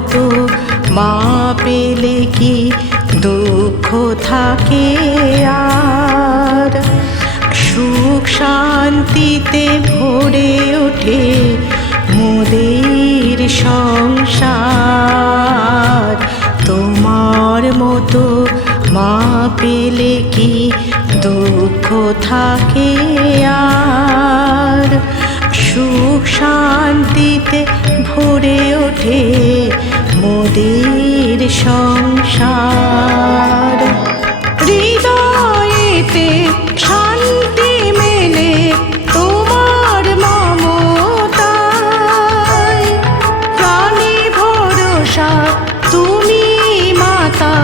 মতো মা পেলে কি দুঃখ থাকে আর? সুখ শান্তিতে ভরে ওঠে মোদের সংসার। তোমার মতো মা পেলে কি দুঃখ থাকে আর? সুখ শান্তিতে ভরে ওঠে মোদের সংসার। হৃদয়েতে শান্তি মেলে তোমার মমতায়। প্রাণে ভরসা তুমি মাতা,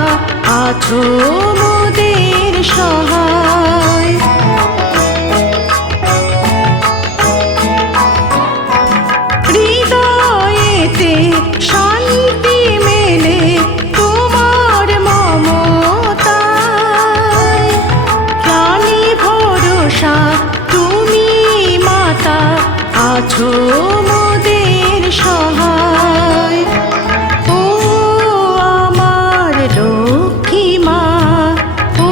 আছো মোদের সহায়। হৃদয়েতে শান্তি মেলে তোমার মমতায়। প্রাণে ভরসা তুমি মাতা, আছো মোদের সহায়। ও আমার লক্ষ্মী মা, ও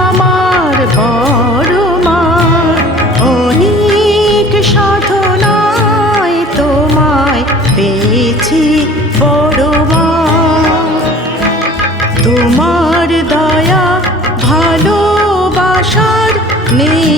আমার বড় মা, অনেক সাধনায় তোমায় পেয়েছি বড় মা। তোমার দয়া ভালোবাসার নেই